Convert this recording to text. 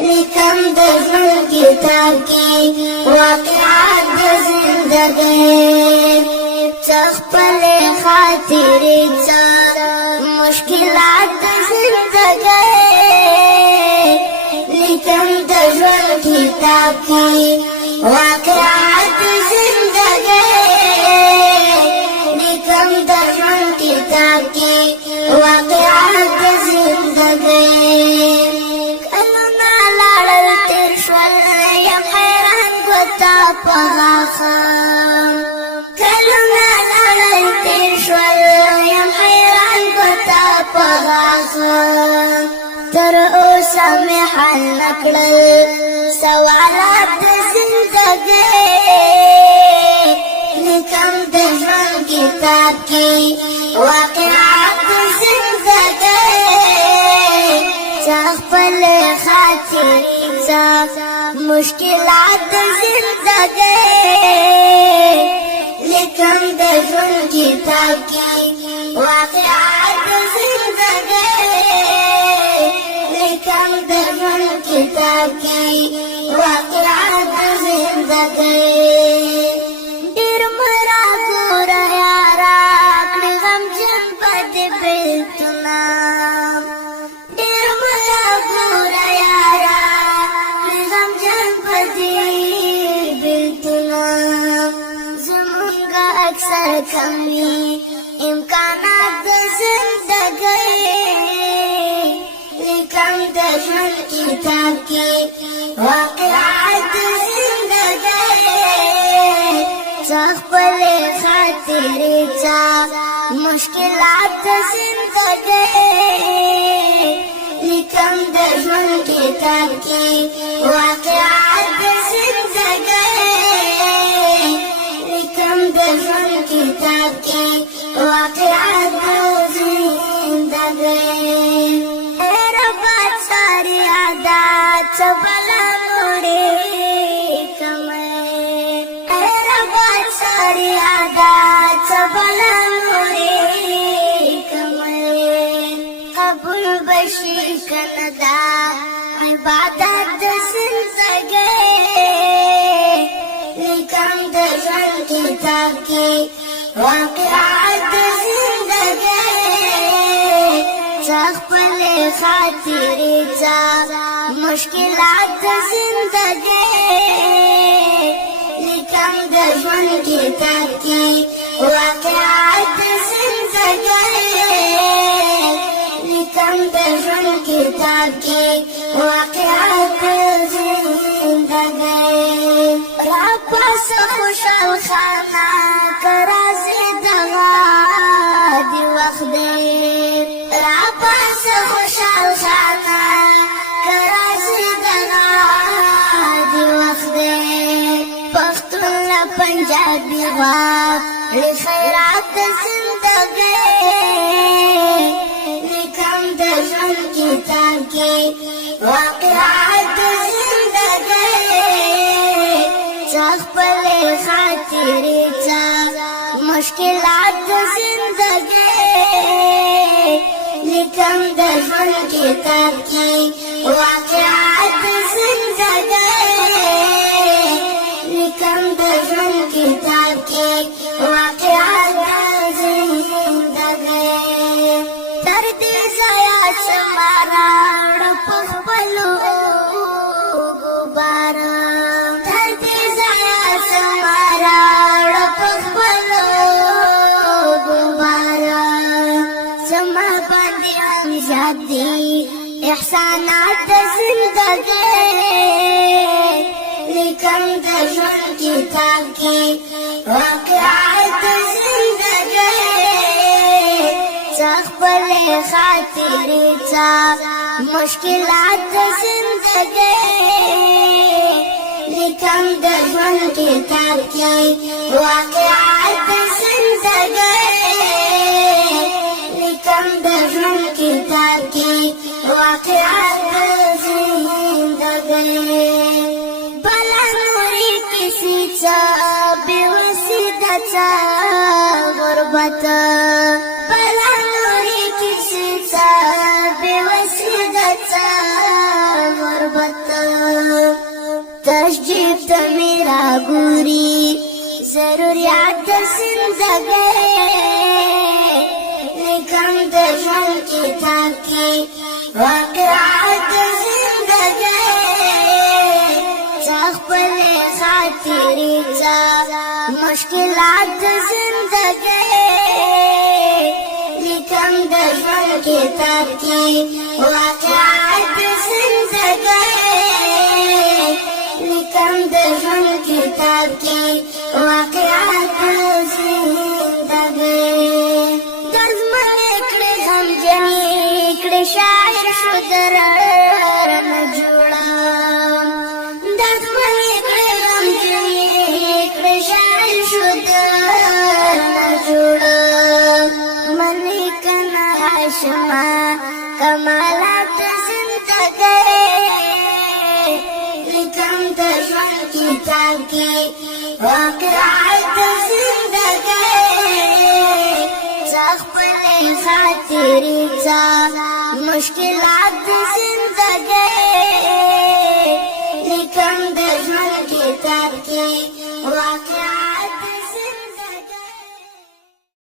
لیکم د ژوند کتاب کې واقعات د زندګۍ څه خپلې خاطرې څه مشکلات د زندګۍ لیکم د ژوند کتاب کې واقعات د زندګۍ لیکم د ژوند کتاب کې واقعات د زندګۍ کلونه لړل تیر شول یم حیران کوتا پغاخه تر اوسه مې حل نکړل سوالات د زندګۍ لیکم د ژوند کتاب کې واقعات د زندګۍ څه خپلې خاطرې څه مشکلات د زندګۍ لیکم د ژوند کتاب کې واقعات د زندګۍ لیکم د ژوند کتاب کې واقعات د زندګۍ ډېر مرا ګوره یارا کړې غمجن په دې بېلتونه ډېر مرا ګوره یارا کړې غمجن په دې بېلتونه زمونږه اکثر کمی امکانات د زندګۍ لیکم د ژوند کتاب کې واقعات د زندګۍ څه خپلې خاطرې څه مشکلات د زندګۍ لیکم د ژوند کتاب کې واقعات د زندګۍ لیکم د ژوند کتاب کې واقعات د زندګۍ اے ربا ساری عادات څه بلا موړې کمې اے ربا ساری عادات څه بلا موړې کمې قبول بشي کنه دا عبادت د زندګۍ لیکم د ژوند کتاب کې واقعات د زندګۍ څه خپلې خاطرې څه مشکلات د زندګۍ لیکم د ژوند کتاب کې واقعات د زندګۍ لیکم د ژوند کتاب کې واقعات د زندګۍ را پاس خوشحال خانه کرازی دغا دی وقت دی را پاس خوشحال خانه کرازی دغا دی وقت دی پختون لا پنجابی غاب لخیرات د زندګۍ لیکم د ژوند کتاب کې واقعات د زندګۍ څه خپلې خاطرې څه مشکلات د زندګۍ لیکم د ژوند کتاب کې واقعات د زندګۍ لیکم د ژوند کتاب کې واقعات د زندګۍ تر دې ځایه سمارا په خپلو ګوباره احسانات د زندګۍ لیکم د ژوند کتاب کې واقعات د زندګۍ څه خپلې خاطرې څه مشکلات د زندګۍ لیکم د ژوند کتاب کې واقعات د زندګۍ لیکم د ژوند کتاب کې واقعات د زندګۍ بلا نورې کیسې څه بېوسي ده څه غربت بلا نورې کیسې څه بېوسي ده څه غربت تشجیب ته میرا ګوري ضرورت د زندګۍ لیکم د ژوند کتاب کې واقعات د زندګۍ خپل خاطرې څه مشکلات د زندګۍ لیکم د ژوند کتاب کې واقعات د زندګۍ لیکم د ژوند کتاب کې واقعات د زندګۍ درمل کړې غمجن کړې شاعر شو درنه جوړه شما کمالات زندگی لیکم د ژوند کتاب کې واقعات زندگی خپل خاطرې څه مشکلات زندگی